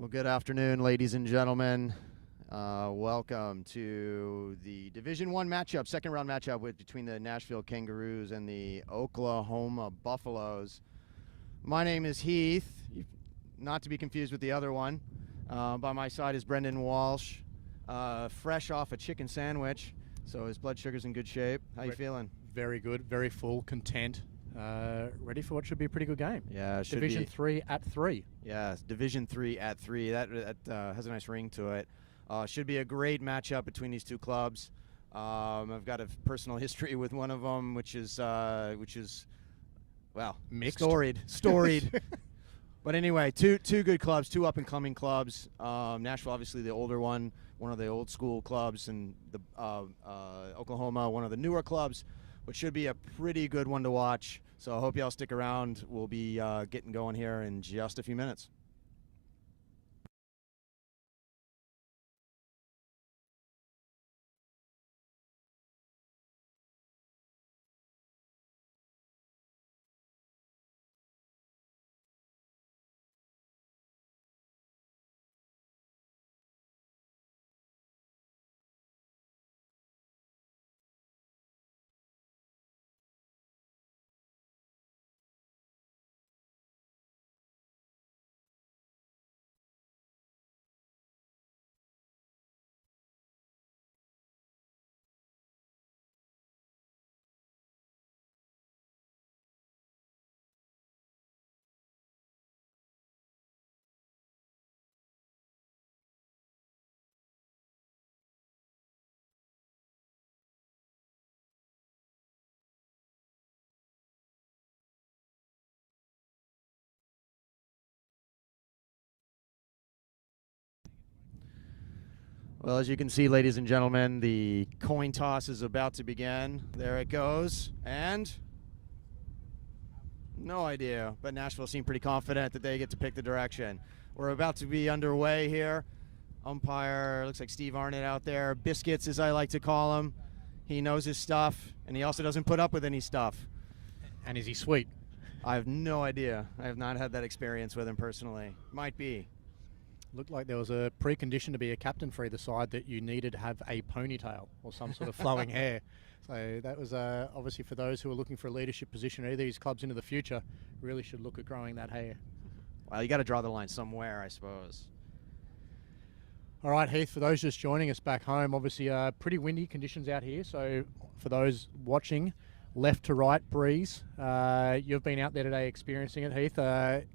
Well, good afternoon, ladies and gentlemen. Welcome to the Division I matchup, second round matchup between the Nashville Kangaroos and the Oklahoma Buffaloes. My name is Heath, not to be confused with the other one. By my side is Brendan Walsh, fresh off a chicken sandwich, so his blood sugar's in good shape. How you feeling? Very good, very full, content. Ready for what should be a pretty good game. Yeah, it should Division be. 3 at 3. Yeah, Division 3 at 3. That has a nice ring to it. Should be a great matchup between these two clubs. I've got a personal history with one of them, which is well, Mixed. Storied. But anyway, two good clubs, two up-and-coming clubs. Nashville, obviously the older one of the old-school clubs, and the Oklahoma, one of the newer clubs, which should be a pretty good one to watch. So I hope y'all stick around. We'll be getting going here in just a few minutes. Well, as you can see, ladies and gentlemen, the coin toss is about to begin. There it goes. And no idea, but Nashville seemed pretty confident that they get to pick the direction. We're about to be underway here. Umpire, looks like Steve Arnott out there. Biscuits, as I like to call him. He knows his stuff, and he also doesn't put up with any stuff. And is he sweet? I have no idea. I have not had that experience with him personally. Might be. Looked like there was a precondition to be a captain for either side that you needed to have a ponytail or some sort of flowing hair. So that was obviously for those who are looking for a leadership position at either of these clubs into the future, really should look at growing that hair. Well, you got to draw the line somewhere, I suppose. All right, Heath, for those just joining us back home, obviously pretty windy conditions out here. So for those watching, left to right breeze. You've been out there today experiencing it, Heath.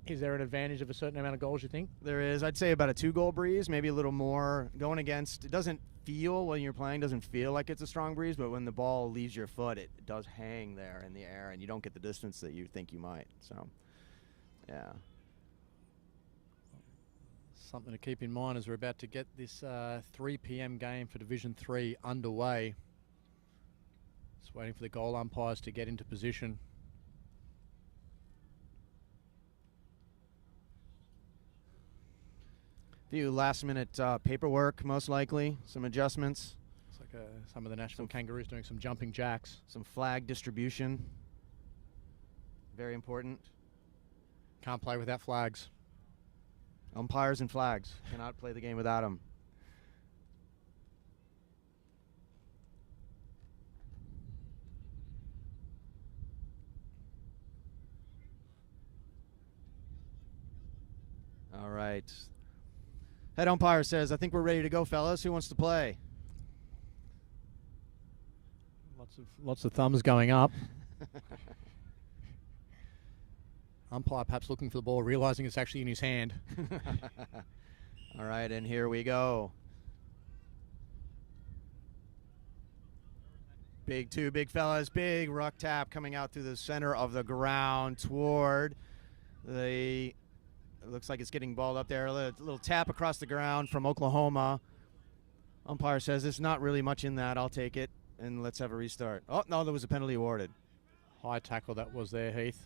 Is there an advantage of a certain amount of goals, you think? There is. I'd say about a 2-goal breeze, maybe a little more. Going against, it doesn't feel, when you're playing, doesn't feel like it's a strong breeze, but when the ball leaves your foot, it does hang there in the air, and you don't get the distance that you think you might. So, yeah. Something to keep in mind as we're about to get this 3 p.m. game for Division 3 underway. Just waiting for the goal umpires to get into position. Few last-minute paperwork, most likely. Some adjustments. Looks like some of the Nashville Kangaroos doing some jumping jacks. Some flag distribution. Very important. Can't play without flags. Umpires and flags. Cannot play the game without them. All right. Head umpire says, I think we're ready to go, fellas. Who wants to play? Lots of thumbs going up. Umpire perhaps looking for the ball, realizing it's actually in his hand. All right, and here we go. Two big fellas, big ruck tap coming out through the center of the ground toward the, it looks like it's getting balled up there. A little tap across the ground from Oklahoma. Umpire says, there's not really much in that. I'll take it, and let's have a restart. Oh, no, there was a penalty awarded. High tackle that was there, Heath.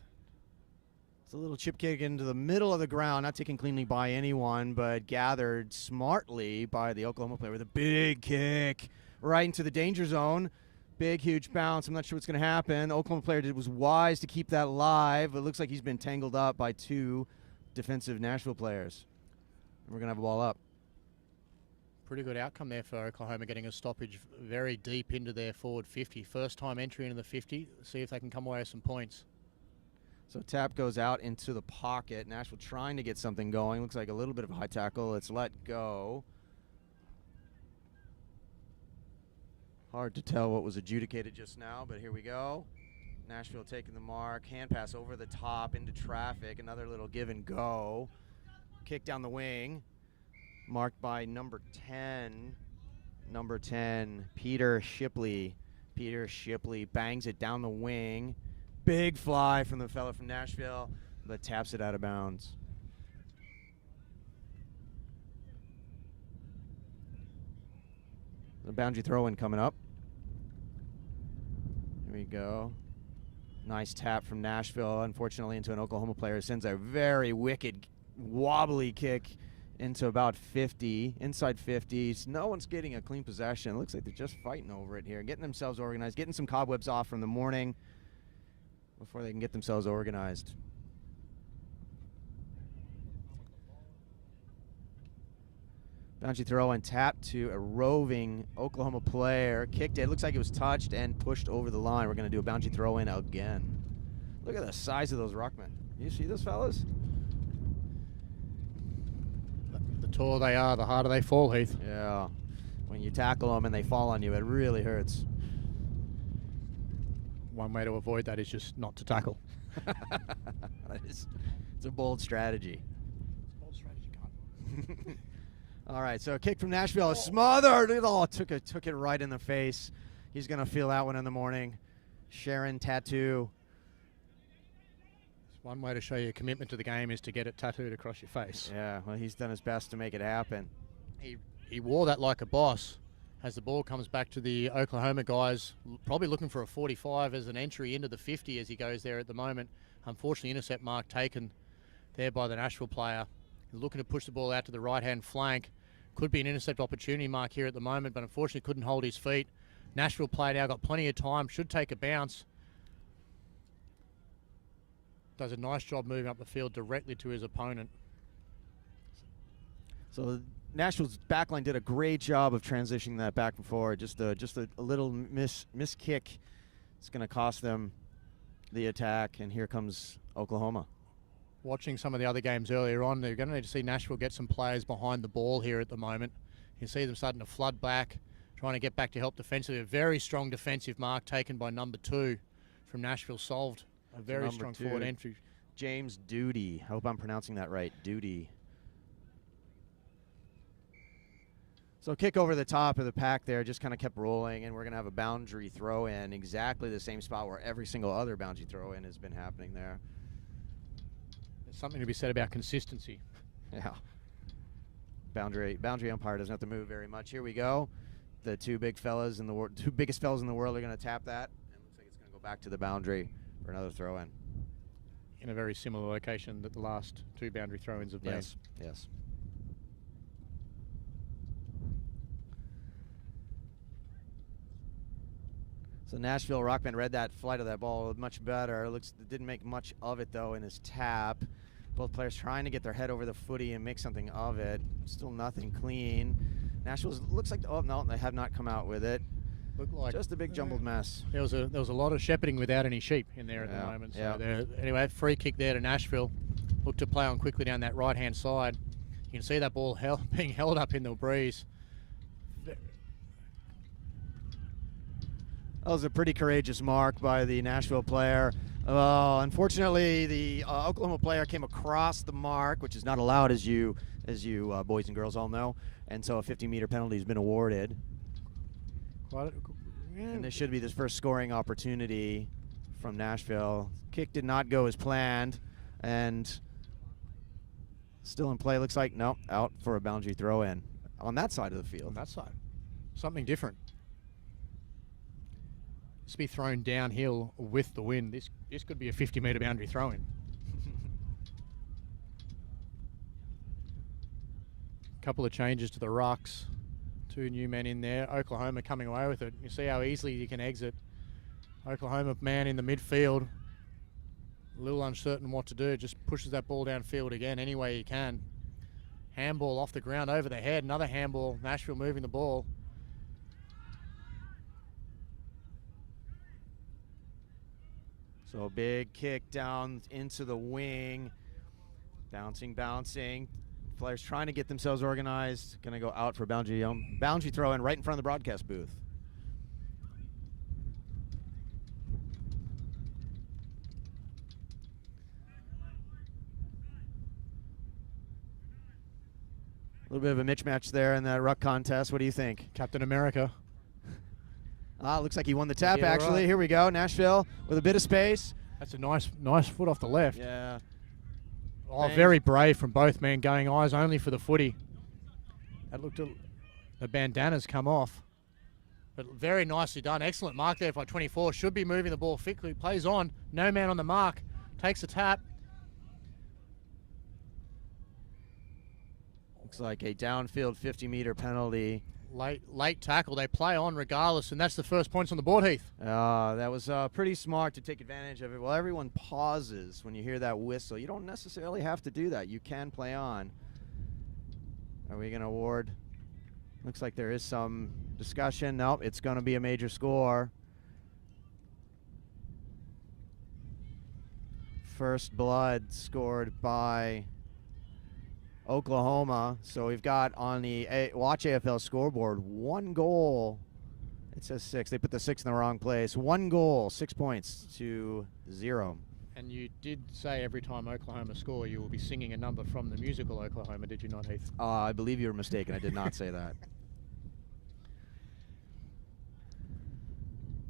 It's a little chip kick into the middle of the ground, not taken cleanly by anyone, but gathered smartly by the Oklahoma player with a big kick right into the danger zone. Big, huge bounce. I'm not sure what's going to happen. The Oklahoma player was wise to keep that live. It looks like he's been tangled up by two defensive Nashville players. And we're going to have a ball up. Pretty good outcome there for Oklahoma, getting a stoppage very deep into their forward 50. First time entry into the 50. See if they can come away with some points. So tap goes out into the pocket. Nashville trying to get something going. Looks like a little bit of a high tackle. It's let go. Hard to tell what was adjudicated just now, but here we go. Nashville taking the mark. Hand pass over the top into traffic. Another little give and go. Kick down the wing. Marked by number 10, Peter Shipley. Peter Shipley bangs it down the wing. Big fly from the fella from Nashville, but taps it out of bounds. The boundary throw-in coming up. Here we go. Nice tap from Nashville, unfortunately into an Oklahoma player. Sends a very wicked, wobbly kick into about 50, inside 50s. No one's getting a clean possession. Looks like they're just fighting over it here, getting themselves organized, getting some cobwebs off from the morning before they can get themselves organized. Boundary throw and tap to a roving Oklahoma player. Kicked it. Looks like it was touched and pushed over the line. We're going to do a boundary throw in again. Look at the size of those ruckmen. You see those fellas? The taller they are, the harder they fall, Heath. Yeah. When you tackle them and they fall on you, it really hurts. One way to avoid that is just not to tackle. It's a bold strategy. Bold strategy, God. All right, so a kick from Nashville, smothered. Oh, took it right in the face. He's going to feel that one in the morning. Sharon Tattoo. One way to show your commitment to the game is to get it tattooed across your face. Yeah, well, he's done his best to make it happen. He wore that like a boss. As the ball comes back to the Oklahoma guys, probably looking for a 45 as an entry into the 50 as he goes there at the moment. Unfortunately, intercept mark taken there by the Nashville player. Looking to push the ball out to the right-hand flank. Could be an intercept opportunity mark here at the moment, but unfortunately couldn't hold his feet. Nashville player now got plenty of time, should take a bounce. Does a nice job moving up the field directly to his opponent. So Nashville's backline did a great job of transitioning that back and forward. Just a little miss kick. It's going to cost them the attack, and here comes Oklahoma. Watching some of the other games earlier on, they're going to need to see Nashville get some players behind the ball here at the moment. You see them starting to flood back, trying to get back to help defensively. A very strong defensive mark taken by number 2 from Nashville, solved a very strong forward entry. James Duty. I hope I'm pronouncing that right. Duty. So kick over the top of the pack there, just kind of kept rolling, and we're going to have a boundary throw in exactly the same spot where every single other boundary throw in has been happening there. There's something to be said about consistency. Yeah. Boundary umpire doesn't have to move very much. Here we go. The two biggest fellas in the world are going to tap that. And looks like it's going to go back to the boundary for another throw in. In a very similar location that the last 2 boundary throw-ins have been. Yes. So Nashville Rockman read that flight of that ball much better. Didn't make much of it though in his tap. Both players trying to get their head over the footy and make something of it. Still nothing clean. Nashville's looks like, oh no, they have not come out with it. Looked like just a big jumbled mess. There was a lot of shepherding without any sheep in there at the moment. So anyway, free kick there to Nashville. Look to play on quickly down that right-hand side. You can see that ball being held up in the breeze. That was a pretty courageous mark by the Nashville player. Unfortunately, the Oklahoma player came across the mark, which is not allowed, as you boys and girls all know, and so a 50-meter penalty has been awarded. And this should be the first scoring opportunity from Nashville. Kick did not go as planned, and still in play. Looks like, no, out for a boundary throw-in on that side of the field. On that side. Something different. This be thrown downhill with the wind. This could be a 50-meter boundary throw-in. Couple of changes to the rucks. 2 new men in there. Oklahoma coming away with it. You see how easily you can exit. Oklahoma man in the midfield. A little uncertain what to do. Just pushes that ball downfield again any way he can. Handball off the ground over the head. Another handball. Nashville moving the ball. So a big kick down into the wing. Bouncing. Players trying to get themselves organized. Going to go out for boundary throw in right in front of the broadcast booth. A little bit of a mismatch there in that ruck contest. What do you think? Captain America. Looks like he won the tap, actually. Right. Here we go. Nashville with a bit of space. That's a nice foot off the left. Yeah. Oh, very brave from both men, going eyes only for the footy. That looked the bandana's come off. But very nicely done. Excellent mark there by 24. Should be moving the ball quickly. Plays on. No man on the mark. Takes a tap. Looks like a downfield 50-meter penalty. Late tackle. They play on regardless, and that's the first points on the board, Heath. That was pretty smart to take advantage of it. Well, everyone pauses when you hear that whistle. You don't necessarily have to do that. You can play on. Are we going to award? Looks like there is some discussion. Nope, it's going to be a major score. First blood scored by Oklahoma. So we've got on the Watch AFL scoreboard 1 goal. It says 6. They put the 6 in the wrong place. 1 goal, 6 points to 0. And you did say every time Oklahoma score, you will be singing a number from the musical Oklahoma, did you not, Heath? I believe you were mistaken. I did not say that.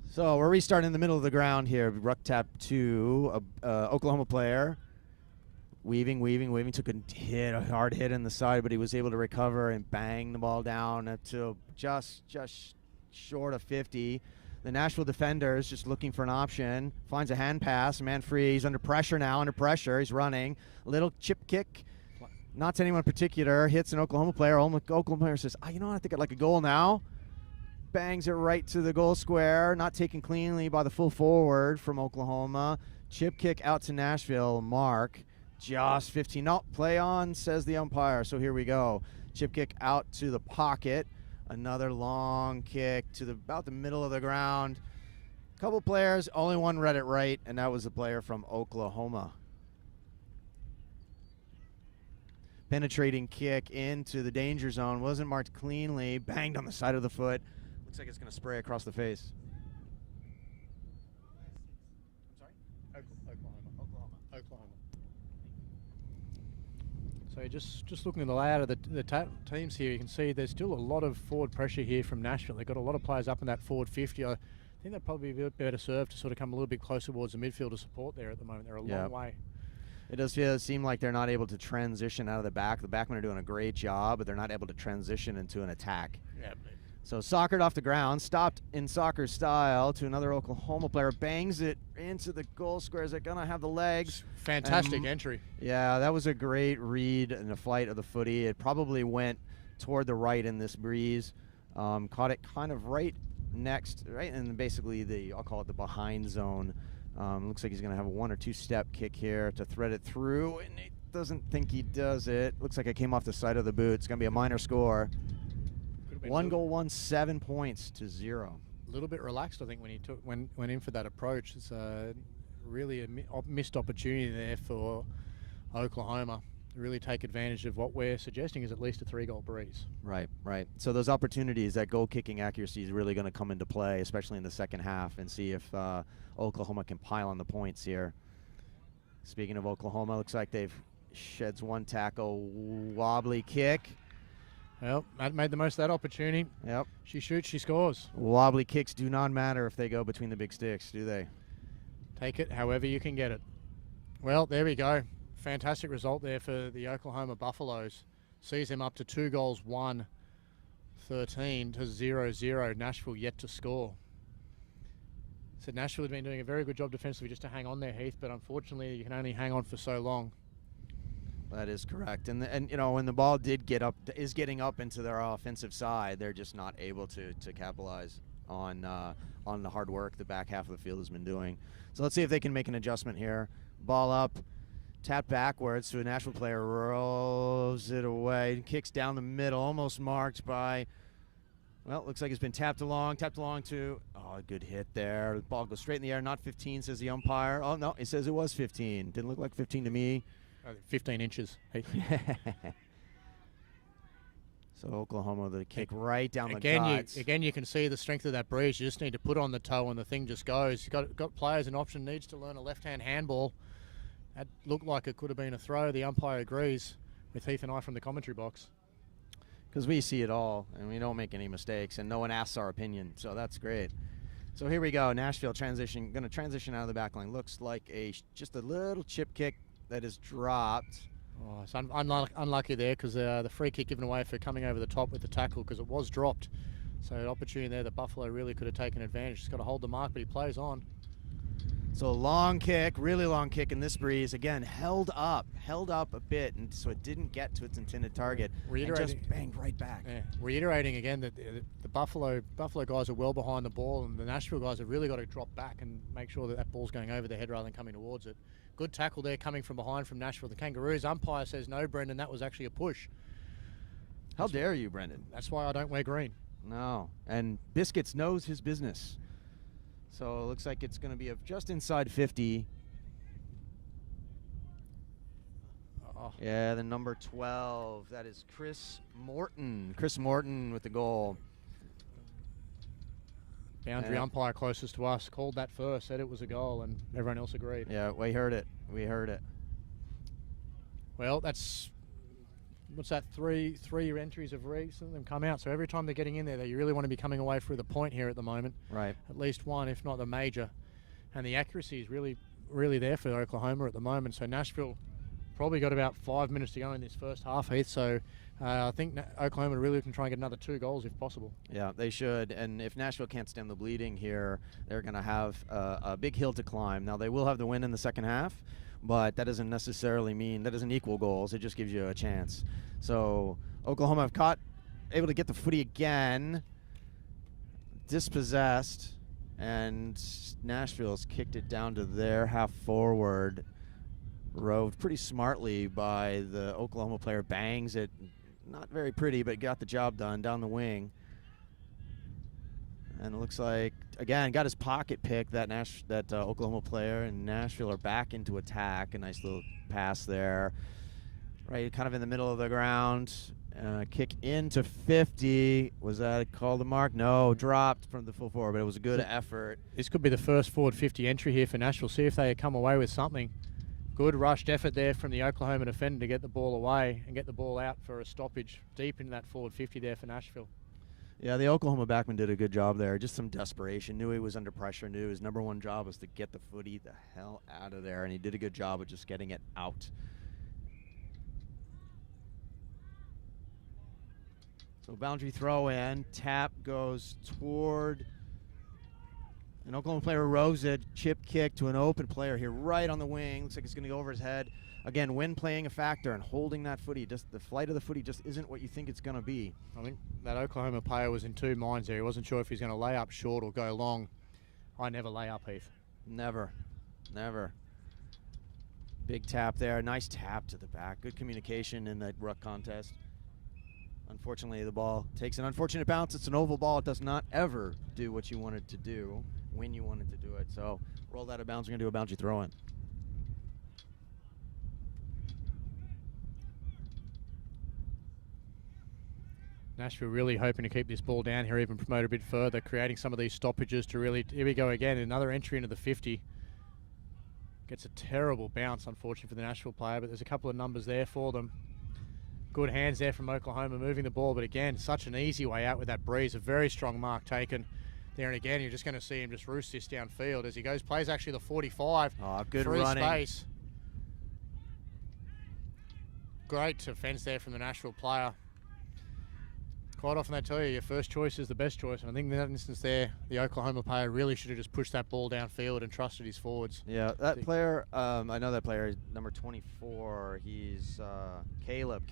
So we're restarting in the middle of the ground here. Ruck tap to Oklahoma player. Weaving, took a hard hit in the side, but he was able to recover and bang the ball down to just short of 50. The Nashville defenders just looking for an option. Finds a hand pass, man free. He's under pressure now, He's running. Little chip kick, not to anyone in particular. Hits an Oklahoma player. Oklahoma player says, you know what, I think I'd like a goal now. Bangs it right to the goal square. Not taken cleanly by the full forward from Oklahoma. Chip kick out to Nashville. Mark. Just 15. No, play on, says the umpire. So here we go. Chip kick out to the pocket. Another long kick to about the middle of the ground. Couple players, only one read it right, and that was the player from Oklahoma. Penetrating kick into the danger zone. Wasn't marked cleanly. Banged on the side of the foot. Looks like it's going to spray across the face. So just looking at the layout of the teams here, you can see there's still a lot of forward pressure here from Nashville. They've got a lot of players up in that forward 50. I think they'd probably be a bit better served to sort of come a little bit closer towards the midfield to support there at the moment. They're a long way. It does seem like they're not able to transition out of the back. The backmen are doing a great job, but they're not able to transition into an attack. Yeah. So soccered off the ground, stopped in soccer style to another Oklahoma player, bangs it into the goal squares. They're going to have the legs. Fantastic entry. Yeah, that was a great read in the flight of the footy. It probably went toward the right in this breeze. Caught it kind of right in basically I'll call it the behind zone. Looks like he's going to have a 1 or 2 step kick here to thread it through, and he doesn't think he does it. Looks like it came off the side of the boot. It's going to be a minor score. 1 goal, 7 points to 0. A little bit relaxed, I think, when he went in for that approach. It's really a missed opportunity there for Oklahoma to really take advantage of what we're suggesting is at least a 3-goal breeze. Right. So those opportunities, that goal kicking accuracy is really going to come into play, especially in the second half, and see if Oklahoma can pile on the points here. Speaking of Oklahoma, looks like they've sheds 1 tackle, wobbly kick. Well, Matt made the most of that opportunity. Yep. She shoots, she scores. Wobbly kicks do not matter if they go between the big sticks, do they? Take it however you can get it. Well, there we go. Fantastic result there for the Oklahoma Buffaloes. Sees them up to 2 goals, 1, 13 to 0-0. Nashville yet to score. So Nashville has been doing a very good job defensively just to hang on there, Heath, but unfortunately you can only hang on for so long. That is correct, and you know, when the ball is getting up into their offensive side, they're just not able to capitalize on the hard work the back half of the field has been doing. So let's see if they can make an adjustment here. Ball up Tap backwards to a Nashville player, rolls it away, kicks down the middle, almost marked by, well, looks like it's been tapped along to, a good hit there. The ball goes straight in the air, not 15, says the umpire. Oh, no, it says it was 15. Didn't look like 15 to me. 15 inches. So Oklahoma, the kick right down the guts. Again, you can see the strength of that breeze. You just need to put on the toe and the thing just goes. You've got players in option, needs to learn a left-hand handball. That looked like it could have been a throw. The umpire agrees with Heath and I from the commentary box. Because we see it all, and we don't make any mistakes, and no one asks our opinion, so that's great. So here we go, Nashville going to transition out of the back line. Looks like just a little chip kick that is dropped. Oh, it's unlucky there because the free kick given away for coming over the top with the tackle because it was dropped. So an opportunity there that Buffalo really could have taken advantage. He's got to hold the mark, but he plays on. So a long kick, really long kick in this breeze. Again, held up a bit, and so it didn't get to its intended target. And just banged right back. Yeah. Reiterating again that the Buffalo guys are well behind the ball, and the Nashville guys have really got to drop back and make sure that ball's going over their head rather than coming towards it. Good tackle there coming from behind from Nashville. The Kangaroos umpire says no, Brendan, that was actually a push. How dare you, Brendan? That's why I don't wear green. No, and Biscuits knows his business. So it looks like it's going to be just inside 50. Oh. Yeah, the number 12. That is Chris Morton. Chris Morton with the goal. Boundary umpire closest to us called that first, said it was a goal, and everyone else agreed. Yeah, we heard it. Well, that's, what's that, three entries have recently come out. So every time they're getting in there, you really want to be coming away through the point here at the moment. Right. At least one, if not the major. And the accuracy is really, really there for Oklahoma at the moment. So Nashville probably got about 5 minutes to go in this first half, Heath. So I think Oklahoma really can try and get another 2 goals if possible. Yeah, they should. And if Nashville can't stem the bleeding here, they're going to have a big hill to climb. Now, they will have the win in the second half, but that doesn't necessarily mean that doesn't equal goals. It just gives you a chance. So Oklahoma have able to get the footy again, dispossessed, and Nashville's kicked it down to their half forward. Roved pretty smartly by the Oklahoma player, bangs it. Not very pretty, but got the job done down the wing. And it looks like, again, got his pocket pick, that Oklahoma player, and Nashville are back into attack. A nice little pass there. Right, kind of in the middle of the ground. Kick into 50. Was that called a mark? No, dropped from the full forward, but it was a good effort. This could be the first forward 50 entry here for Nashville. See if they come away with something. Good rushed effort there from the Oklahoma defender to get the ball away and get the ball out for a stoppage deep into that forward 50 there for Nashville. Yeah, the Oklahoma backman did a good job there. Just some desperation. Knew he was under pressure. Knew his number one job was to get the footy the hell out of there, and he did a good job of just getting it out. So boundary throw in. Tap goes toward an Oklahoma player, rows it. Chip kick to an open player here right on the wing. Looks like it's going to go over his head. Again, wind playing a factor and holding that footy. Just the flight of the footy just isn't what you think it's going to be. I think that Oklahoma player was in 2 minds there. He wasn't sure if he's going to lay up short or go long. I never lay up, Heath. Never. Big tap there. Nice tap to the back. Good communication in that ruck contest. Unfortunately, the ball takes an unfortunate bounce. It's an oval ball. It does not ever do what you want it to do when you want it to do it. So roll out of bounds. We're going to do a boundary throw in. Nashville really hoping to keep this ball down here, even promote a bit further, creating some of these stoppages to really, here we go again, another entry into the 50. Gets a terrible bounce, unfortunately, for the Nashville player, but there's a couple of numbers there for them. Good hands there from Oklahoma moving the ball, but again, such an easy way out with that breeze. A very strong mark taken there, and again, you're just going to see him just roost this downfield as he goes, plays actually the 45. Oh, good free running. Space. Great defense there from the Nashville player. Quite often they tell you your first choice is the best choice, and I think in that instance there, the Oklahoma player really should have just pushed that ball downfield and trusted his forwards. Yeah, that player, I know that player, number 24, he's Caleb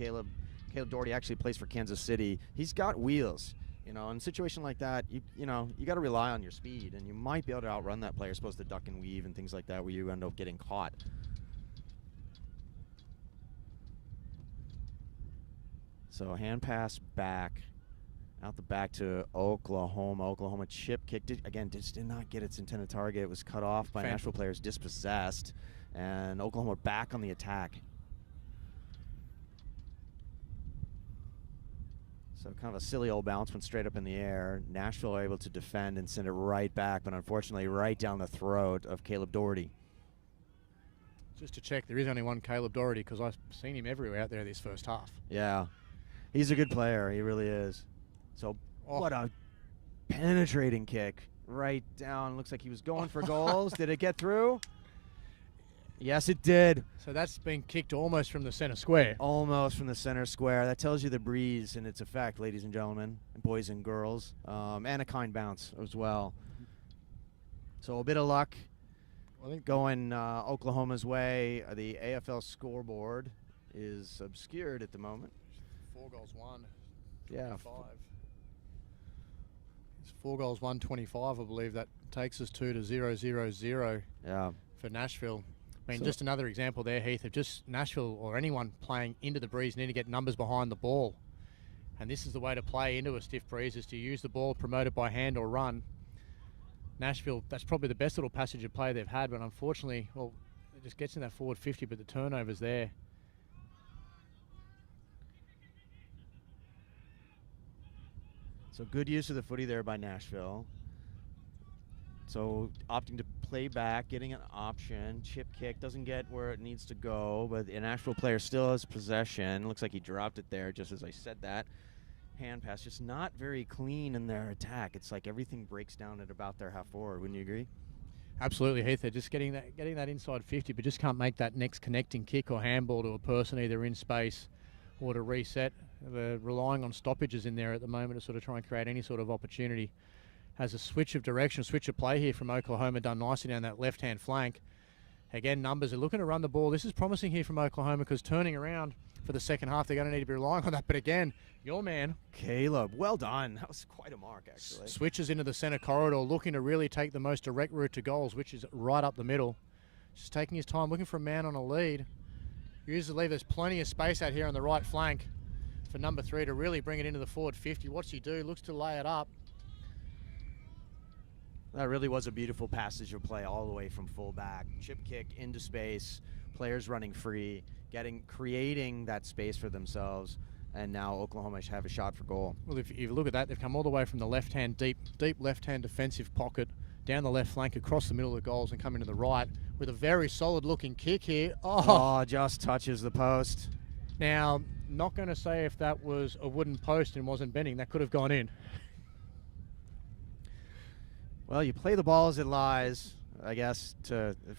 Doherty, actually plays for Kansas City. He's got wheels. You know, in a situation like that, you got to rely on your speed, and you might be able to outrun that player. You're supposed to duck and weave and things like that where you end up getting caught. So hand pass back, out the back to Oklahoma. Oklahoma chip kick. Did not get its intended target. It was cut off by Nashville players, dispossessed. And Oklahoma back on the attack. So kind of a silly old bounce, went straight up in the air. Nashville are able to defend and send it right back, but unfortunately right down the throat of Caleb Doherty. Just to check, there is only one Caleb Doherty because I've seen him everywhere out there this first half. Yeah, he's a good player. He really is. So what a penetrating kick right down. Looks like he was going for goals. Did it get through? Yes, it did. So that's been kicked almost from the center square. Almost from the center square. That tells you the breeze and its effect, ladies and gentlemen, boys and girls, and a kind bounce as well. So a bit of luck. I think going Oklahoma's way. The AFL scoreboard is obscured at the moment. 4 goals, 1. Yeah. 5. It's 4 goals, 1, 25, I believe. That takes us to 0-0-0 for Nashville. I mean, just another example there, Heath, of just Nashville or anyone playing into the breeze need to get numbers behind the ball. And this is the way to play into a stiff breeze, is to use the ball, promote it by hand or run. Nashville, that's probably the best little passage of play they've had, but unfortunately, well, it just gets in that forward 50, but the turnover's there. So good use of the footy there by Nashville. So opting to play back, getting an option. Chip kick doesn't get where it needs to go, but the Nashville player still has possession. Looks like he dropped it there just as I said that. Hand pass, just not very clean in their attack. It's like everything breaks down at about their half forward. Wouldn't you agree? Absolutely, Heath. They're just getting that inside 50, but just can't make that next connecting kick or handball to a person either in space or to reset. They're relying on stoppages in there at the moment to sort of try and create any sort of opportunity. Has a switch of direction, switch of play here from Oklahoma, done nicely down that left-hand flank. Again, numbers are looking to run the ball. This is promising here from Oklahoma because turning around for the second half, they're going to need to be relying on that. But again, your man, Caleb, well done. That was quite a mark, actually. Switches into the center corridor, looking to really take the most direct route to goals, which is right up the middle. Just taking his time, looking for a man on a lead. Usually there's plenty of space out here on the right flank for number 3 to really bring it into the forward 50. What's he do? Looks to lay it up. That really was a beautiful passage of play all the way from fullback. Chip kick into space, players running free, creating that space for themselves, and now Oklahoma have a shot for goal. Well, if you look at that, they've come all the way from the left-hand, deep left-hand defensive pocket, down the left flank, across the middle of the goals, and come into the right with a very solid-looking kick here. Oh, just touches the post. Now, not going to say if that was a wooden post and wasn't bending. That could have gone in. Well, you play the ball as it lies, I guess,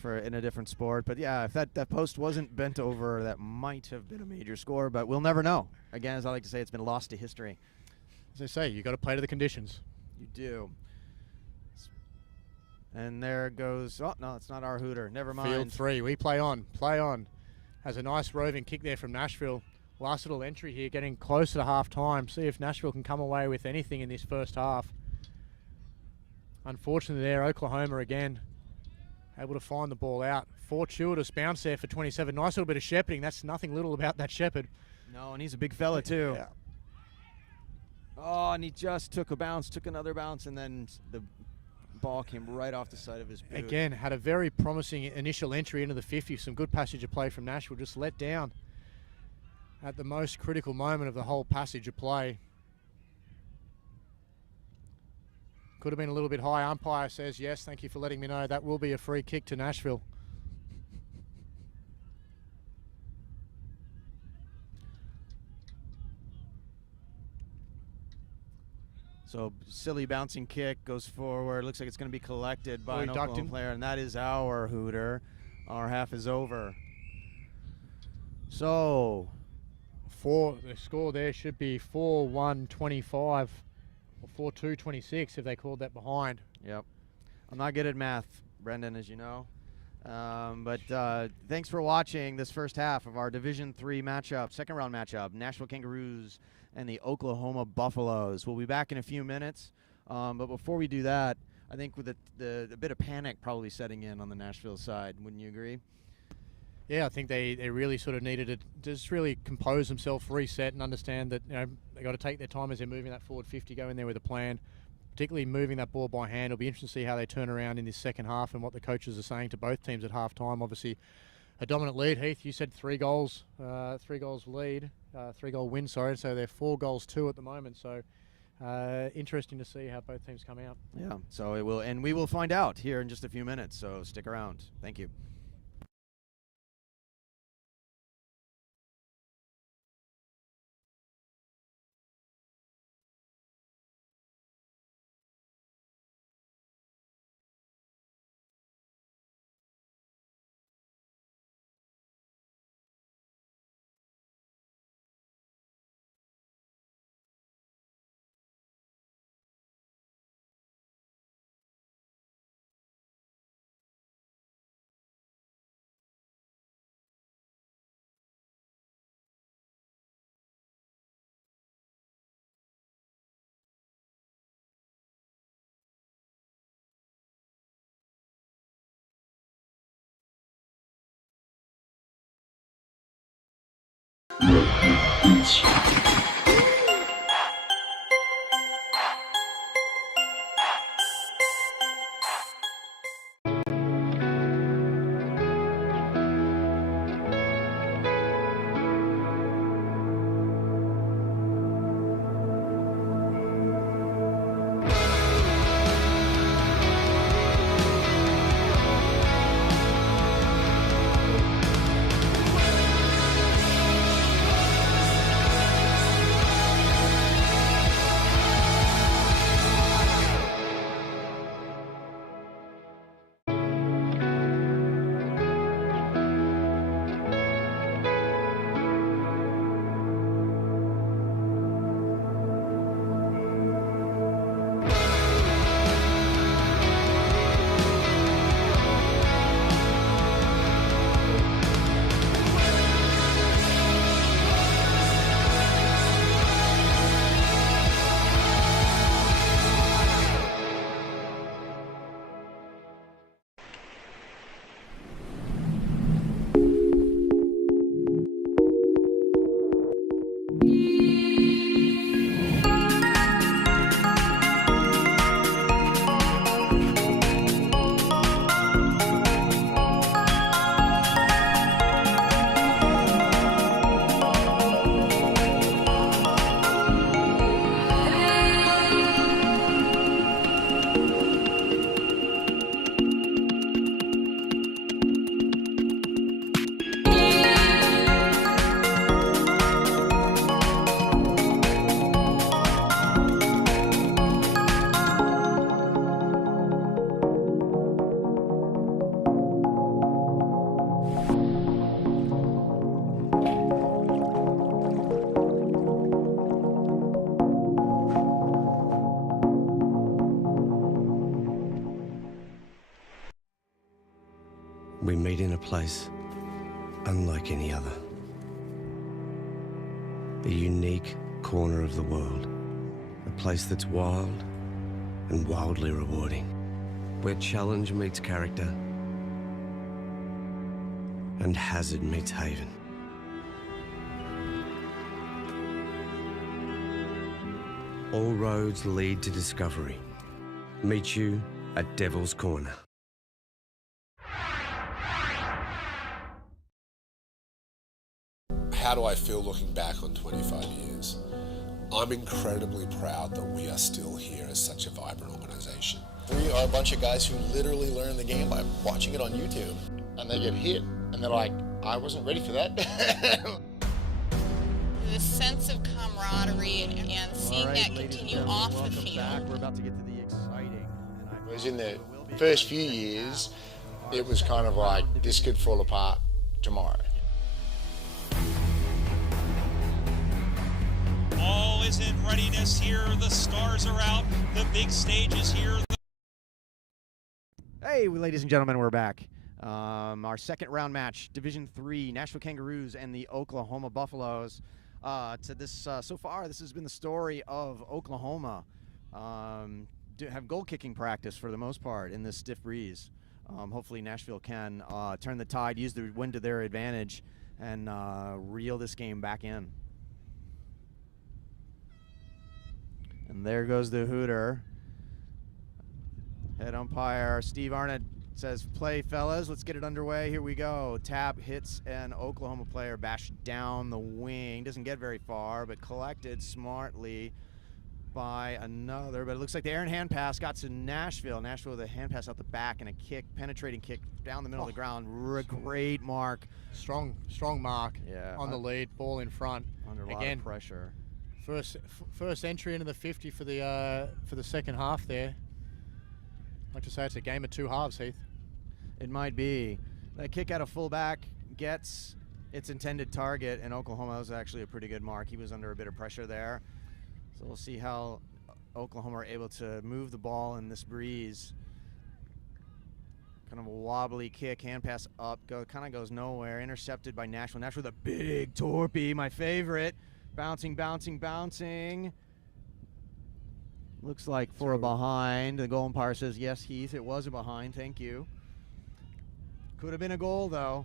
for in a different sport. But yeah, if that post wasn't bent over, that might have been a major score. But we'll never know. Again, as I like to say, it's been lost to history. As I say, you got to play to the conditions. You do. And there goes. Oh no, it's not our hooter. Never mind. Field 3. We play on. Play on. Has a nice roving kick there from Nashville. Last little entry here, getting closer to half time. See if Nashville can come away with anything in this first half. Unfortunately there, Oklahoma again able to find the ball out. Fortuitous bounce there for 27. Nice little bit of shepherding. That's nothing little about that shepherd. No, and he's a big fella too. Yeah. Oh, and he just took another bounce, and then the ball came right off the side of his boot. Again, had a very promising initial entry into the 50. Some good passage of play from Nashville. Just let down at the most critical moment of the whole passage of play. Could have been a little bit high. Umpire says yes. Thank you for letting me know. That will be a free kick to Nashville. So silly bouncing kick goes forward. Looks like it's going to be collected by an ducked Oklahoma him. player, and that is our hooter. Our half is over. So The score there should be 4-1-25 or 4-2-26 if they called that behind. Yep. I'm not good at math, Brendan, as you know. But thanks for watching this first half of our Division III matchup, second round matchup, Nashville Kangaroos and the Oklahoma Buffaloes. We'll be back in a few minutes. But before we do that, I think with a bit of panic probably setting in on the Nashville side. Wouldn't you agree? Yeah, I think they really sort of needed to just really compose themselves, reset, and understand that they got to take their time as they're moving that forward 50, go in there with a plan, particularly moving that ball by hand. It'll be interesting to see how they turn around in this second half and what the coaches are saying to both teams at half time. Obviously, a dominant lead. Heath, you said 3 goals lead, 3-goal win, sorry. So they're 4-2 at the moment. So interesting to see how both teams come out. Yeah, so it will, and we will find out here in just a few minutes. So stick around. Thank you. We meet in a place unlike any other. A unique corner of the world. A place that's wild and wildly rewarding. Where challenge meets character and hazard meets haven. All roads lead to discovery. Meet you at Devil's Corner. How do I feel looking back on 25 years? I'm incredibly proud that we are still here as such a vibrant organisation. We are a bunch of guys who literally learn the game by watching it on YouTube. And they get hit, and they're like, I wasn't ready for that. The sense of camaraderie and seeing that continue off the field. Back. We're about to get to the exciting. Whereas in the first few years, it was kind of like, this could fall apart tomorrow. All is in readiness here. The stars are out. The big stage is here. Hey, ladies and gentlemen, we're back. Our second round match, Division III, Nashville Kangaroos and the Oklahoma Buffaloes. So far, this has been the story of Oklahoma. Have goal kicking practice for the most part in this stiff breeze. Hopefully Nashville can turn the tide, use the wind to their advantage, and reel this game back in. And there goes the hooter. Head umpire Steve Arnott says, play, fellas. Let's get it underway. Here we go. Tap hits an Oklahoma player, bashed down the wing. Doesn't get very far, but collected smartly by another. But it looks like the errant hand pass got to Nashville. Nashville with a hand pass out the back and a kick, penetrating kick down the middle of the ground. Great mark. Strong mark on the lead. Ball in front. Under a lot of pressure. First entry into the 50 for the second half there. I'd like to say it's a game of two halves, Heath. It might be. That kick out of fullback gets its intended target, and Oklahoma was actually a pretty good mark. He was under a bit of pressure there. So we'll see how Oklahoma are able to move the ball in this breeze. Kind of a wobbly kick, hand pass up, kind of goes nowhere. Intercepted by Nashville. Nashville with a big torpy, my favorite. Bouncing. Looks like for a behind. The goal umpire says, yes, Heath, it was a behind. Thank you. Could have been a goal, though.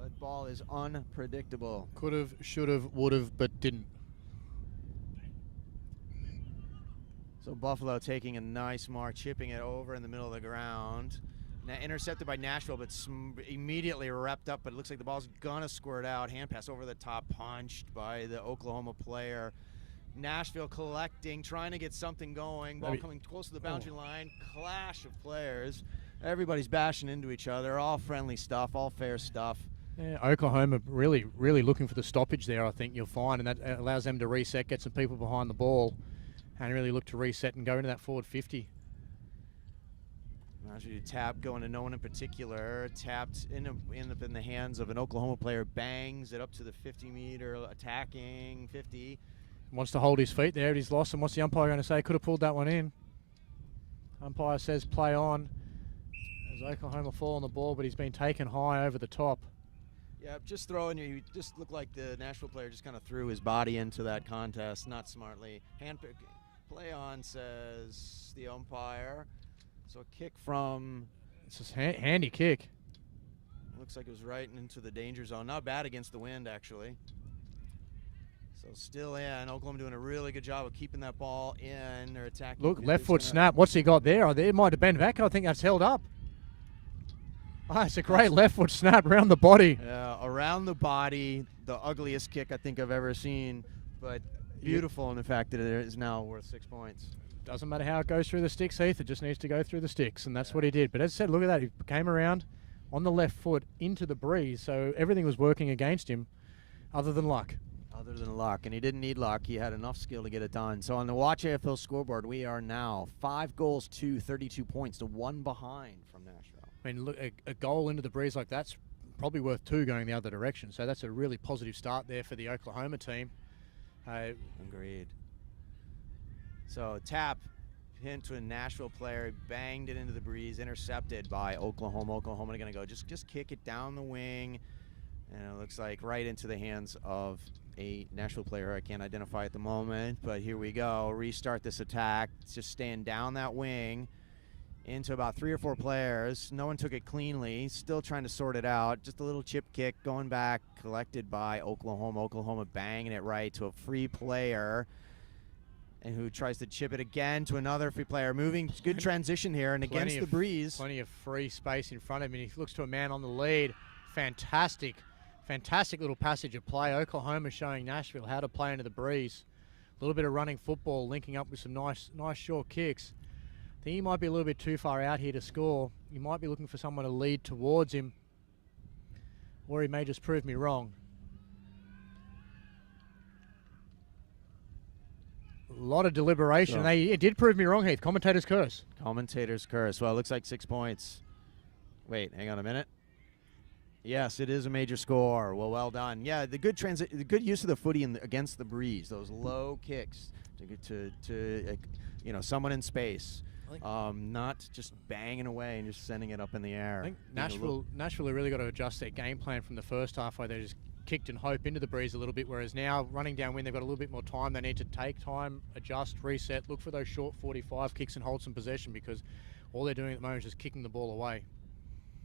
That ball is unpredictable. Could have, should have, would have, but didn't. So Buffalo taking a nice mark, chipping it over in the middle of the ground. Now intercepted by Nashville, but immediately repped up, but it looks like the ball's gonna squirt out. Hand pass over the top, punched by the Oklahoma player. Nashville collecting, trying to get something going. Ball coming close to the boundary line. Clash of players. Everybody's bashing into each other. All friendly stuff, all fair stuff. Yeah, Oklahoma really looking for the stoppage there, I think you'll find, and that allows them to reset, get some people behind the ball, and really look to reset and go into that forward 50. Tap going to no one in particular. Tapped in the hands of an Oklahoma player. Bangs it up to the 50-meter, attacking 50. Wants to hold his feet there, but he's lost. And what's the umpire going to say? Could have pulled that one in. Umpire says play on. As Oklahoma fall on the ball, but he's been taken high over the top. Yeah, just throwing you. Just looked like the Nashville player just kind of threw his body into that contest, not smartly. Hand pick, play on, says the umpire. So a kick from. It's a handy kick. Looks like it was right into the danger zone. Not bad against the wind, actually. So still in. Oklahoma doing a really good job of keeping that ball in. They're attacking. Look, left foot snap. What's he got there? It might have been back. I think that's held up. Oh, it's a great left foot snap around the body. Yeah, around the body. The ugliest kick I think I've ever seen, but beautiful in the fact that it is now worth 6 points. Doesn't matter how it goes through the sticks, Heath. It just needs to go through the sticks, and that's what he did. But as I said, look at that. He came around on the left foot into the breeze, so everything was working against him other than luck. Other than luck, and he didn't need luck. He had enough skill to get it done. So on the Watch AFL scoreboard, we are now 5 goals to 32 points to 1 behind from Nashville. I mean, look, a goal into the breeze like that's probably worth 2 going the other direction. So that's a really positive start there for the Oklahoma team. Agreed. So tap into a Nashville player, banged it into the breeze, intercepted by Oklahoma. Oklahoma going to go just kick it down the wing, and it looks like right into the hands of a Nashville player I can't identify at the moment, but here we go. Restart this attack. It's just staying down that wing into about 3 or 4 players. No one took it cleanly. Still trying to sort it out. Just a little chip kick going back, collected by Oklahoma. Oklahoma banging it right to a free player, and who tries to chip it again to another free player. Moving, good transition here, and against the breeze. Plenty of free space in front of him. He looks to a man on the lead. Fantastic little passage of play. Oklahoma showing Nashville how to play into the breeze. A little bit of running football, linking up with some nice short kicks. I think he might be a little bit too far out here to score. He might be looking for someone to lead towards him, or he may just prove me wrong. A lot of deliberation. It did prove me wrong, Heath. Commentator's curse. Commentator's curse. Well, it looks like 6 points. Wait, hang on a minute. Yes, it is a major score. Well done. Yeah, the good use of the footy against the breeze. Those low kicks to someone in space. Not just banging away and just sending it up in the air. I think Nashville have really got to adjust their game plan from the first half, where they just kicked and hope into the breeze a little bit, whereas now running downwind they've got a little bit more time. They need to take time, adjust, reset, look for those short 45 kicks and hold some possession, because all they're doing at the moment is just kicking the ball away.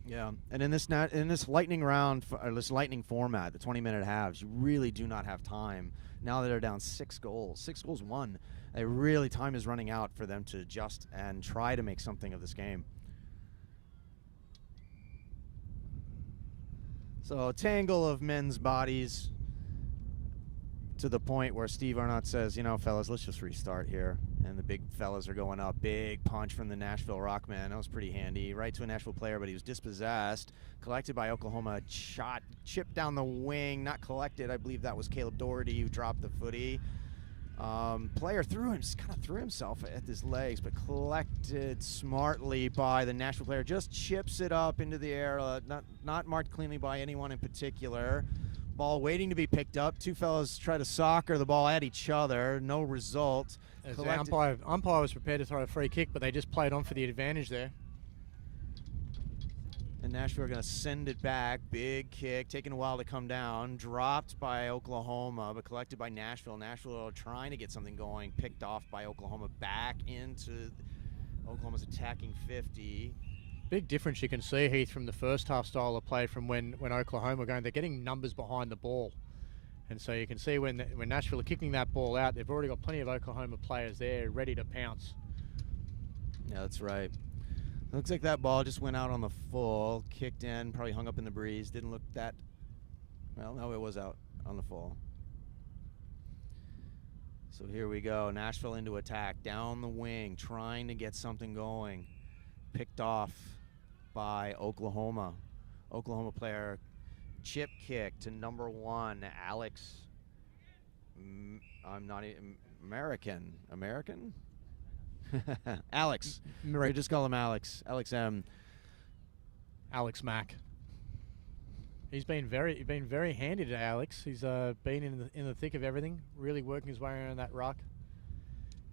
Yeah, and in this lightning round, or this lightning format, the 20-minute halves, you really do not have time. Now that they're down 6 goals, 6-1, time is running out for them to adjust and try to make something of this game. So a tangle of men's bodies to the point where Steve Arnott says, you know, fellas, let's just restart here. And the big fellas are going up. Big punch from the Nashville Rockman. That was pretty handy. Right to a Nashville player, but he was dispossessed. Collected by Oklahoma. Shot, chipped down the wing. Not collected. I believe that was Caleb Doherty who dropped the footy. Player just kind of threw himself at his legs, but collected smartly by the Nashville player. Just chips it up into the air. Not marked cleanly by anyone in particular. Ball waiting to be picked up. Two fellas try to soccer the ball at each other. No result. As the umpire was prepared to throw a free kick, but they just played on for the advantage there. And Nashville are going to send it back. Big kick, taking a while to come down. Dropped by Oklahoma, but collected by Nashville. Nashville trying to get something going. Picked off by Oklahoma. Back into Oklahoma's attacking 50. Big difference you can see, Heath, from the first half style of play from when Oklahoma were going. They're getting numbers behind the ball. And so you can see when Nashville are kicking that ball out, they've already got plenty of Oklahoma players there ready to pounce. Yeah, that's right. Looks like that ball just went out on the full, kicked in, probably hung up in the breeze. Didn't look that, well, no, it was out on the full. So here we go, Nashville into attack, down the wing, trying to get something going. Picked off by Oklahoma. Oklahoma player chip kick to number 1, Alex. I'm not even American? Alex. We just call him Alex. Alex M. Alex Mack. He's been very handy today, Alex. He's been in the thick of everything, really working his way around that ruck.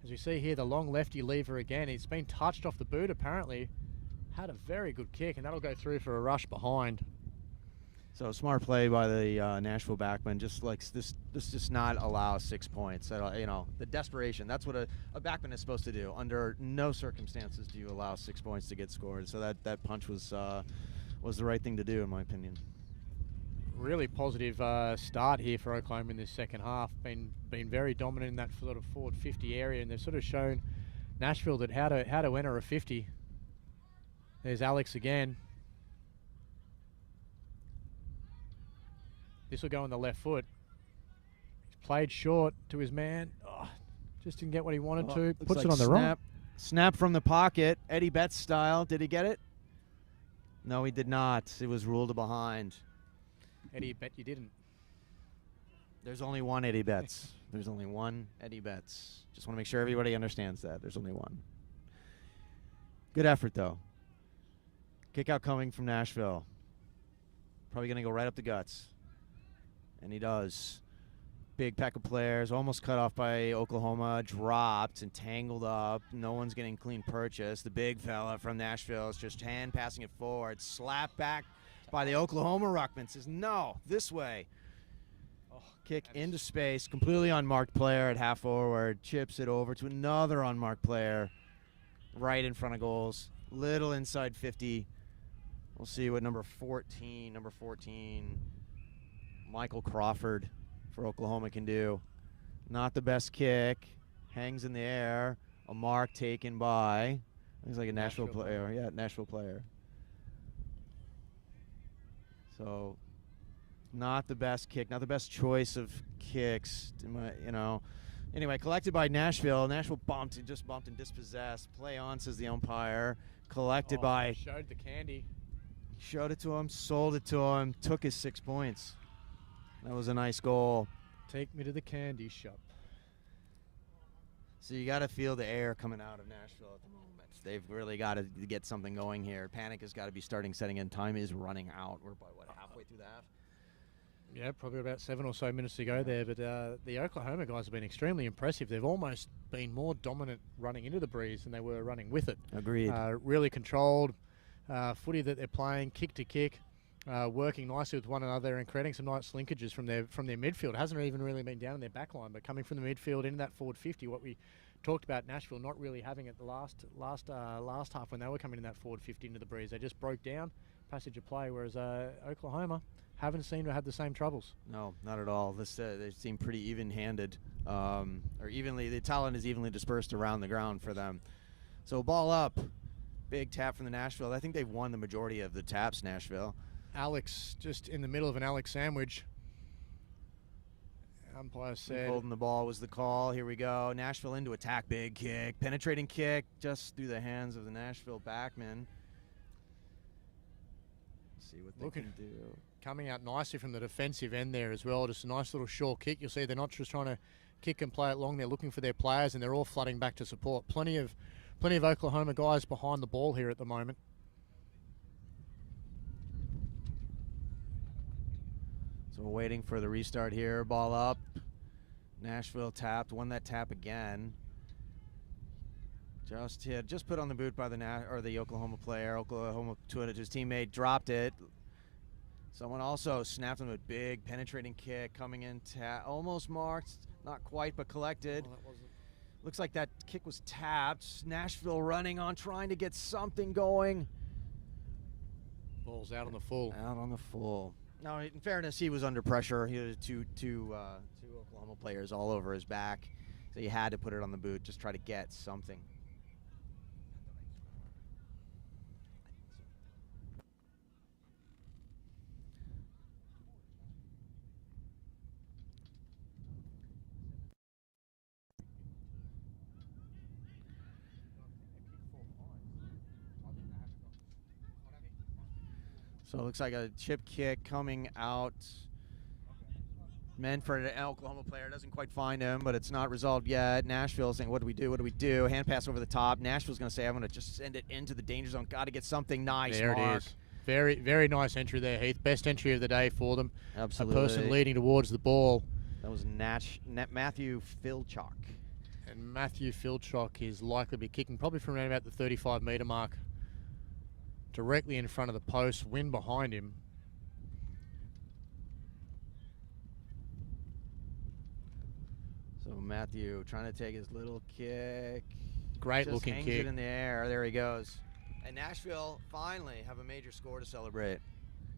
As we see here, the long lefty lever again. He's been touched off the boot apparently. Had a very good kick, and that'll go through for a rush behind. So smart play by the Nashville backman. Just like this just not allow 6 points. You know, the desperation. That's what a backman is supposed to do. Under no circumstances do you allow 6 points to get scored. So that punch was the right thing to do, in my opinion. Really positive start here for Oklahoma in this second half. Been very dominant in that sort of forward 50 area, and they've sort of shown Nashville that how to enter a 50. There's Alex again. This will go on the left foot. He's played short to his man. Oh, just didn't get what he wanted to. Puts like it on the right. Snap from the pocket, Eddie Betts style. Did he get it? No, he did not. It was ruled a behind. Eddie, bet you didn't. There's only one Eddie Betts. There's only one Eddie Betts. Just want to make sure everybody understands that. There's only one. Good effort, though. Kick out coming from Nashville. Probably going to go right up the guts. And he does. Big pack of players, almost cut off by Oklahoma, dropped and tangled up. No one's getting clean purchase. The big fella from Nashville is just hand passing it forward. Slapped back by the Oklahoma ruckman. Says, no, this way. Kick into space, completely unmarked player at half forward. Chips it over to another unmarked player right in front of goals. Little inside 50. We'll see what number 14, Michael Crawford for Oklahoma can do. Not the best kick. Hangs in the air. A mark taken by, looks like a Nashville player. Yeah, Nashville player. So, not the best kick, not the best choice of kicks, you know. Anyway, collected by Nashville. Nashville just bumped and dispossessed. Play on, says the umpire. Collected by. Showed the candy. Showed it to him, sold it to him, took his 6 points. That was a nice goal. Take me to the candy shop. So you got to feel the air coming out of Nashville at the moment. They've really got to get something going here. Panic has got to be setting in. Time is running out. We're by, halfway through the half? Yeah, probably about 7 or so minutes to go there. But the Oklahoma guys have been extremely impressive. They've almost been more dominant running into the breeze than they were running with it. Agreed. Really controlled footy that they're playing, kick to kick. Working nicely with one another and creating some nice linkages from their midfield. Hasn't even really been down in their back line, but coming from the midfield into that forward 50, what we talked about Nashville not really having it the last half when they were coming in that forward 50 into the breeze. They just broke down, passage of play, whereas Oklahoma haven't seemed to have the same troubles. No, not at all. This they seem pretty even-handed, or evenly. The talent is evenly dispersed around the ground for them. So ball up, big tap from the Nashville. I think they've won the majority of the taps, Nashville. Alex just in the middle of an Alex sandwich. Umpire said holding the ball was the call. Here we go. Nashville into attack, big kick, penetrating kick, just through the hands of the Nashville backman. See what they can do. Coming out nicely from the defensive end there as well. Just a nice little short kick. You'll see they're not just trying to kick and play it long. They're looking for their players, and they're all flooding back to support. Plenty of Oklahoma guys behind the ball here at the moment. So we're waiting for the restart here. Ball up. Nashville tapped. Won that tap again. Just hit. Just put on the boot by the Oklahoma player. Oklahoma to his teammate. Dropped it. Someone also snapped him a big penetrating kick coming in. Almost marked. Not quite, but collected. Looks like that kick was tapped. Nashville running on, trying to get something going. Ball's out on the full. Out on the full. Now, in fairness, he was under pressure. He had two Oklahoma players all over his back, so he had to put it on the boot, just try to get something. So it looks like a chip kick coming out. Meant for an Oklahoma player. Doesn't quite find him, but it's not resolved yet. Nashville saying, what do we do? What do we do? Hand pass over the top. Nashville's going to say, I'm going to just send it into the danger zone. Got to get something nice. There Mark. it is. Very, very nice entry there, Heath. Best entry of the day for them. Absolutely. A person leading towards the ball. That was Matthew Filchok. And Matthew Filchok is likely to be kicking probably from around about the 35-meter mark. Directly in front of the post, wind behind him. So Matthew trying to take his little kick. Great Just looking hangs kick. it in the air. There he goes. And Nashville finally have a major score to celebrate.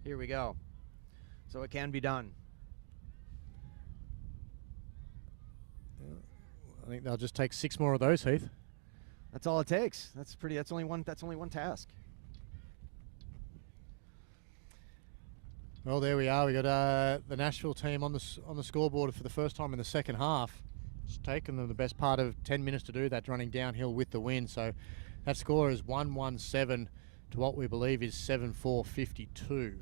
Here we go. So it can be done. I think they'll just take 6 more of those, Heath. That's all it takes. That's only one task. Well, there we are. We got the Nashville team on the scoreboard for the first time in the second half. It's taken them the best part of 10 minutes to do that, running downhill with the wind. So that score is 117 to what we believe is 7-4-52.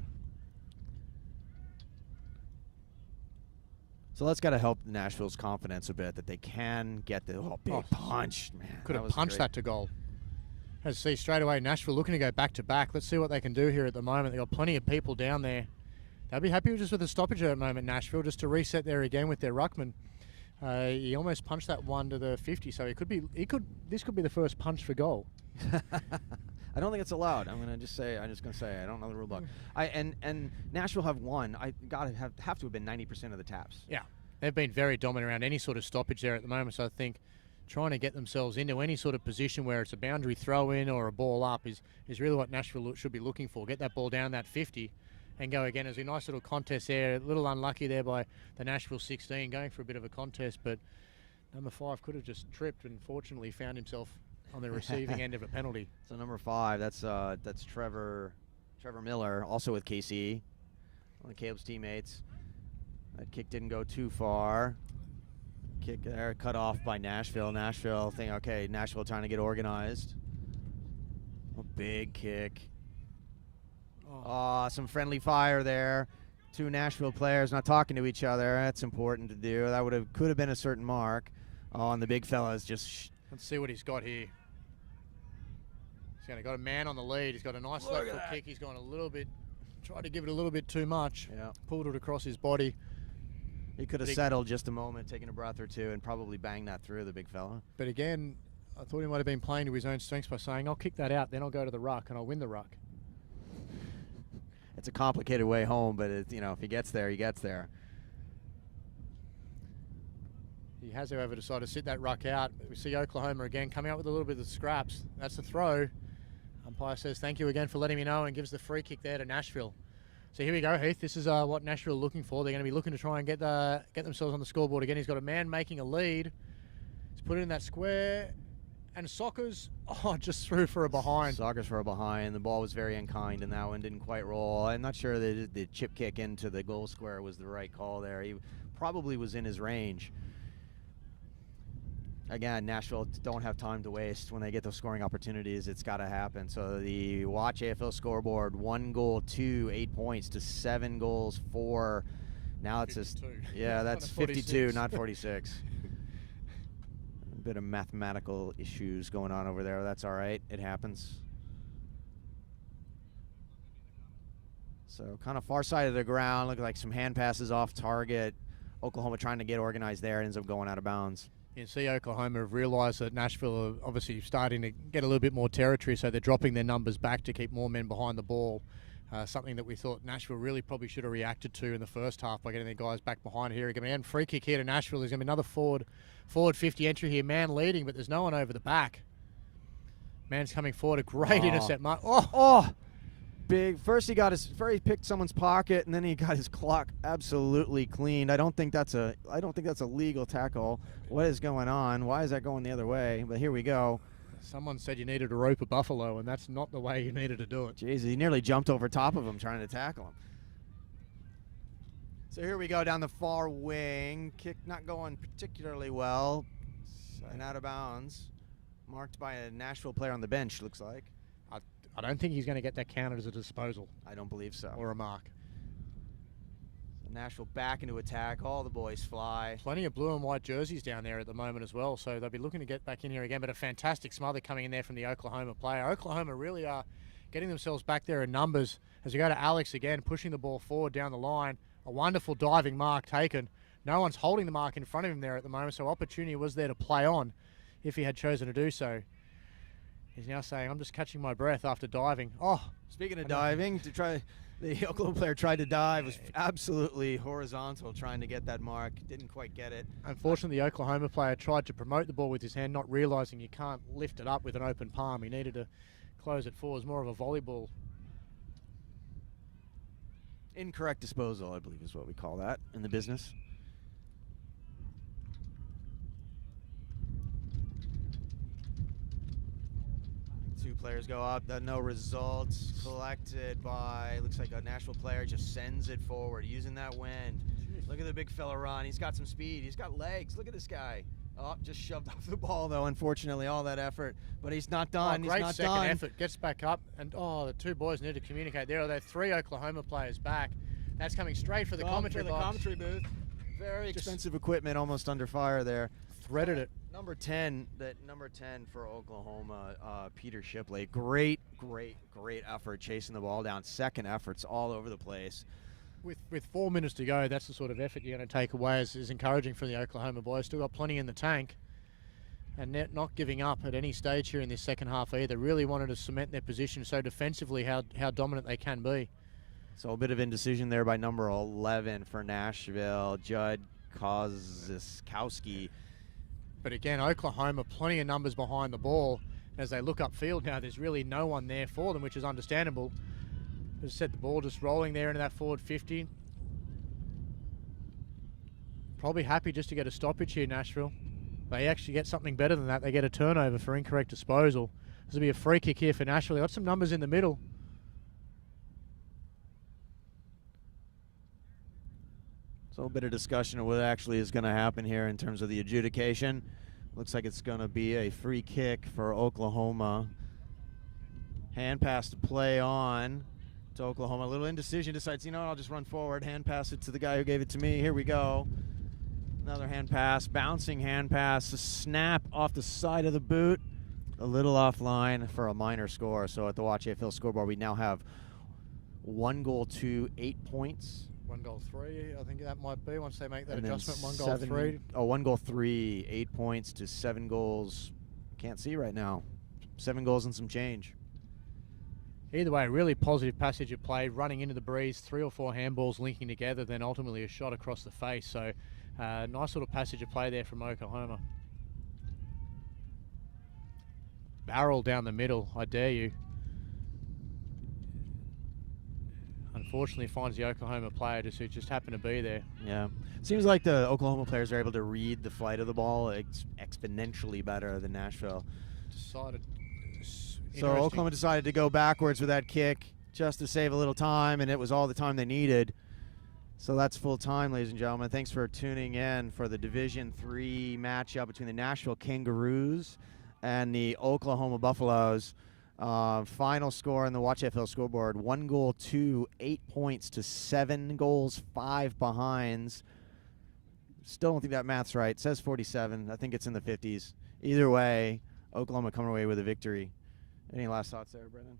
So that's got to help Nashville's confidence a bit that they can get the big punch. Man, could have punched that to goal. As you see straight away, Nashville looking to go back to back. Let's see what they can do here at the moment. They've got plenty of people down there. They'll be happy just with a stoppage at the moment, Nashville, just to reset there again with their ruckman. He almost punched that one to the 50, so this could be the first punch for goal. I don't think it's allowed. I'm just gonna say I don't know the rule book. And Nashville have won. I have to have been 90% of the taps. Yeah, they've been very dominant around any sort of stoppage there at the moment. So I think trying to get themselves into any sort of position where it's a boundary throw in or a ball up is really what Nashville should be looking for. Get that ball down that 50 and go again. There's a nice little contest there. A little unlucky there by the Nashville 16 going for a bit of a contest, but number 5 could have just tripped and fortunately found himself on the receiving end of a penalty. So number 5, that's Trevor Miller, also with KC, one of Caleb's teammates. That kick didn't go too far. Kick there, cut off by Nashville. Nashville think, okay, Nashville trying to get organized. A big kick. Oh, some friendly fire there. 2 Nashville players not talking to each other. That's important to do. That could have been a certain mark. Oh, and the big fella's just. Let's see what he's got here. He's got a man on the lead. He's got a nice left foot kick. He's gone a little bit, tried to give it a little bit too much. Yeah. Pulled it across his body. He could have settled just a moment, taken a breath or two, and probably banged that through, the big fella. But again, I thought he might have been playing to his own strengths by saying, I'll kick that out, then I'll go to the ruck and I'll win the ruck. It's a complicated way home, but if he gets there, he gets there. He has, however, decided to sit that ruck out. We see Oklahoma again coming up with a little bit of scraps. That's the throw. Umpire says thank you again for letting me know and gives the free kick there to Nashville. So here we go, Heath. This is what Nashville are looking for. They're going to be looking to try and get themselves on the scoreboard again. He's got a man making a lead. He's put it in that square. And Soccer's, just threw for a behind. Soccer's for a behind. The ball was very unkind, and that one didn't quite roll. I'm not sure that the chip kick into the goal square was the right call there. He probably was in his range. Again, Nashville don't have time to waste when they get those scoring opportunities. It's got to happen. So the Watch AFL scoreboard: 1 goal, 2, 8 points to 7 goals, 4. Now it's just that's 52, not 46. Bit of mathematical issues going on over there. That's all right. It happens. So kind of far side of the ground. Look like some hand passes off target. Oklahoma trying to get organized there. Ends up going out of bounds. You can see Oklahoma have realised that Nashville are obviously starting to get a little bit more territory, so they're dropping their numbers back to keep more men behind the ball. Something that we thought Nashville really probably should have reacted to in the first half by getting their guys back behind here again. Free kick here to Nashville. There's going to be another forward 50 entry here. Man leading, but there's no one over the back. Man's coming forward. A great intercept, Mark. Big. First he picked someone's pocket, and then he got his clock absolutely cleaned. I don't think that's a legal tackle. What is going on? Why is that going the other way? But here we go. Someone said you needed to rope a buffalo, and that's not the way you needed to do it. Jeez, he nearly jumped over top of him trying to tackle him. So here we go down the far wing. Kick not going particularly well. And out of bounds. Marked by a Nashville player on the bench, looks like. I don't think he's going to get that counted as a disposal. I don't believe so. Or a mark. Nashville back into attack. All the boys fly. Plenty of blue and white jerseys down there at the moment as well, so they'll be looking to get back in here again. But a fantastic smother coming in there from the Oklahoma player. Oklahoma really are getting themselves back there in numbers as we go to Alex again, pushing the ball forward down the line. A wonderful diving mark taken. No one's holding the mark in front of him there at the moment, so opportunity was there to play on if he had chosen to do so. He's now saying, I'm just catching my breath after diving. Speaking of diving, the Oklahoma player tried to dive, was absolutely horizontal trying to get that mark. Didn't quite get it. Unfortunately, the Oklahoma player tried to promote the ball with his hand, not realizing you can't lift it up with an open palm. He needed to close it forward. It was more of a volleyball. Incorrect disposal, I believe is what we call that in the business. Two players go up, no results. Collected by, looks like a Nashville player, just sends it forward, using that wind. Look at the big fella run. He's got some speed. He's got legs. Look at this guy. Just shoved off the ball, though, unfortunately, all that effort. But he's not done. Great he's not second done. effort. Gets back up. And, the two boys need to communicate. There are 3 Oklahoma players back. That's coming straight for the commentary box. Commentary booth. Very expensive equipment, almost under fire there. Threaded it. Number 10 for Oklahoma, Peter Shipley. Great effort chasing the ball down. Second efforts all over the place. With 4 minutes to go, that's the sort of effort you're going to take away is encouraging from the Oklahoma boys. Still got plenty in the tank. And not giving up at any stage here in this second half either. Really wanted to cement their position so defensively how dominant they can be. So a bit of indecision there by number 11 for Nashville, Judd Koziskowski. But again, Oklahoma, plenty of numbers behind the ball. As they look upfield now, there's really no one there for them, which is understandable. As I said, the ball just rolling there into that forward 50. Probably happy just to get a stoppage here, Nashville. They actually get something better than that. They get a turnover for incorrect disposal. This will be a free kick here for Nashville. They've got some numbers in the middle. So a bit of discussion of what actually is going to happen here in terms of the adjudication. Looks like it's going to be a free kick for Oklahoma. Hand pass to play on to Oklahoma. A little indecision, decides, I'll just run forward, hand pass it to the guy who gave it to me. Here we go. Another hand pass, bouncing hand pass, a snap off the side of the boot. A little offline for a minor score. So at the Watch AFL scoreboard, we now have 1 goal, 2, 8 points. 1 goal, 3, I think that might be once they make that and adjustment. 1 goal, 3. 1 goal, 3, 8 points to 7 goals. Can't see right now. 7 goals and some change. Either way, really positive passage of play, running into the breeze, 3 or 4 handballs linking together, then ultimately a shot across the face. So nice little passage of play there from Oklahoma. Barrel down the middle, I dare you. unfortunately finds the Oklahoma player who just happened to be there. Yeah. Seems like the Oklahoma players are able to read the flight of the ball exponentially better than Nashville. So Oklahoma decided to go backwards with that kick just to save a little time, and it was all the time they needed. So that's full time, ladies and gentlemen. Thanks for tuning in for the Division III matchup between the Nashville Kangaroos and the Oklahoma Buffaloes. Final score on the USAFL scoreboard: 1 goal, 2, 8 points to 7 goals, 5 behinds. Still don't think that math's right. It says 47. I think it's in the 50s. Either way, Oklahoma coming away with a victory. Any last thoughts there, Brendan?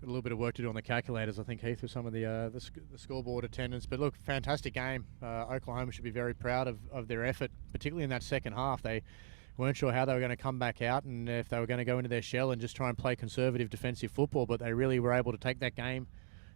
Got a little bit of work to do on the calculators, I think, Heath, with some of the scoreboard attendance. But look, fantastic game. Oklahoma should be very proud of their effort, particularly in that second half. They weren't sure how they were going to come back out and if they were going to go into their shell and just try and play conservative defensive football, but they really were able to take that game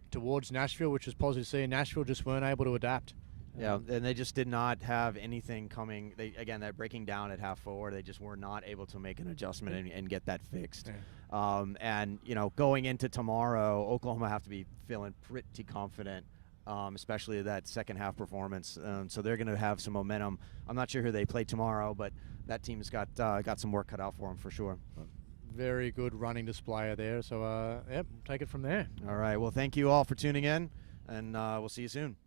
towards Nashville, which was positive to see. And Nashville just weren't able to adapt. Yeah, and they just did not have anything coming. They're breaking down at half forward. They just were not able to make an adjustment and get that fixed. Yeah. And, going into tomorrow, Oklahoma have to be feeling pretty confident, especially that second half performance. So they're going to have some momentum. I'm not sure who they play tomorrow, but that team's got some work cut out for them for sure. Very good running displayer there. So, take it from there. All right. Well, thank you all for tuning in, and we'll see you soon.